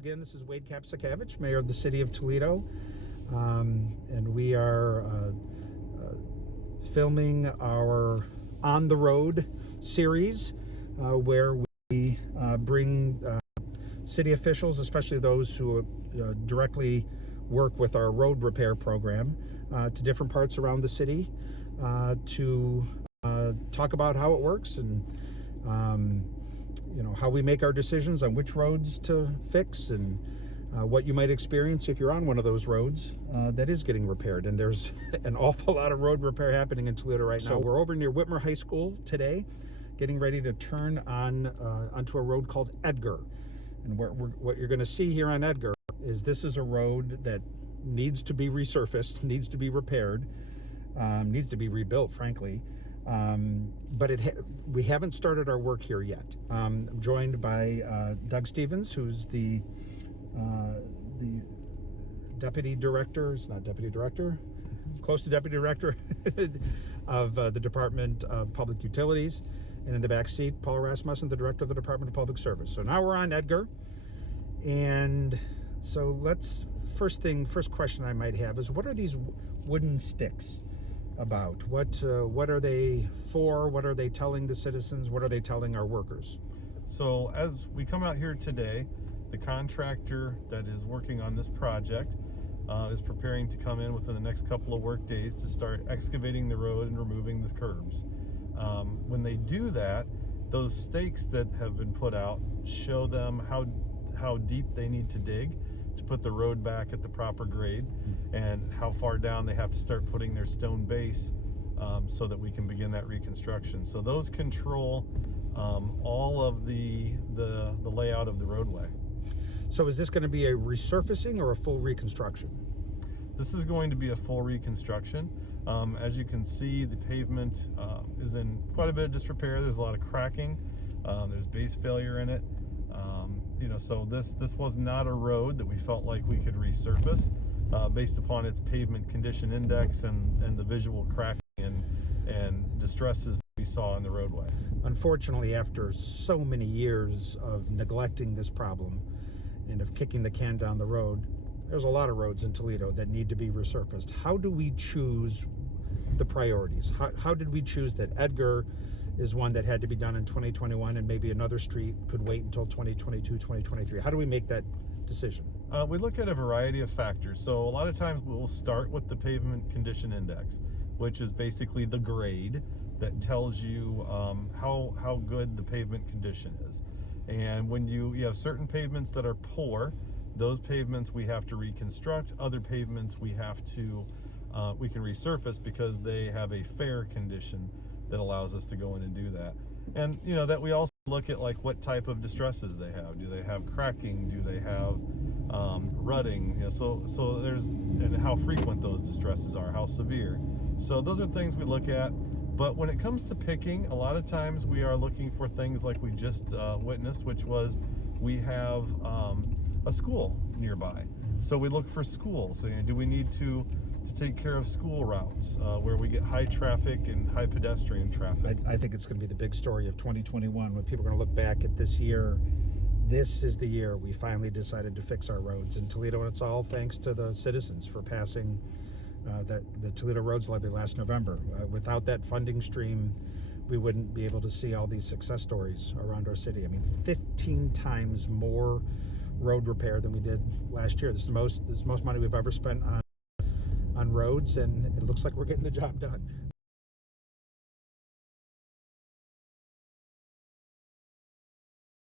again. This is Wade Kapszukiewicz, Mayor of the City of Toledo, and we are filming our On the Road series where we bring city officials, especially those who directly work with our road repair program, to different parts around the city to talk about how it works and how we make our decisions on which roads to fix and what you might experience if you're on one of those roads that is getting repaired. And there's an awful lot of road repair happening in Toledo right now. So we're over near Whitmer High School today, getting ready to turn onto a road called Edgar. And what you're going to see here on Edgar is this is a road that needs to be resurfaced, needs to be repaired, needs to be rebuilt, frankly. But we haven't started our work here yet. I'm joined by Doug Stevens, who's the deputy director. It's not deputy director, close to deputy director of the Department of Public Utilities, and in the back seat, Paul Rasmussen, the director of the Department of Public Service. So now we're on Edgar, and so first question I might have is, what are these wooden sticks about? What are they for? What are they telling the citizens? What are they telling our workers? So as we come out here today, the contractor that is working on this project is preparing to come in within the next couple of work days to start excavating the road and removing the curbs. When they do that, those stakes that have been put out show them how deep they need to dig to put the road back at the proper grade, and how far down they have to start putting their stone base so that we can begin that reconstruction. So those control all of the layout of the roadway. So is this going to be a resurfacing or a full reconstruction? This is going to be a full reconstruction. As you can see, the pavement is in quite a bit of disrepair. There's a lot of cracking. There's base failure in it. So this was not a road that we felt like we could resurface based upon its pavement condition index and the visual cracking and distresses that we saw in the roadway. Unfortunately, after so many years of neglecting this problem and of kicking the can down the road, there's a lot of roads in Toledo that need to be resurfaced. How do we choose the priorities? How did we choose that Edgar is one that had to be done in 2021 and maybe another street could wait until 2022, 2023? How do we make that decision? We look at a variety of factors. So a lot of times we'll start with the pavement condition index, which is basically the grade that tells you how good the pavement condition is. And when you have certain pavements that are poor, those pavements we have to reconstruct. Other pavements we can resurface because they have a fair condition that allows us to go in and do that. And that we also look at like what type of distresses they have. Do they have cracking? Do they have rutting? So there's, and how frequent those distresses are, how severe. So those are things we look at. But when it comes to picking, a lot of times we are looking for things like we just witnessed, which was we have a school nearby. So we look for schools. So, do we need to take care of school routes where we get high traffic and high pedestrian traffic? I think it's going to be the big story of 2021 when people are going to look back at this year. This is the year we finally decided to fix our roads in Toledo, and it's all thanks to the citizens for passing the Toledo Roads Levy last November. Without that funding stream, we wouldn't be able to see all these success stories around our city. I mean, 15 times more road repair than we did last year. This is the most money we've ever spent on roads, and it looks like we're getting the job done.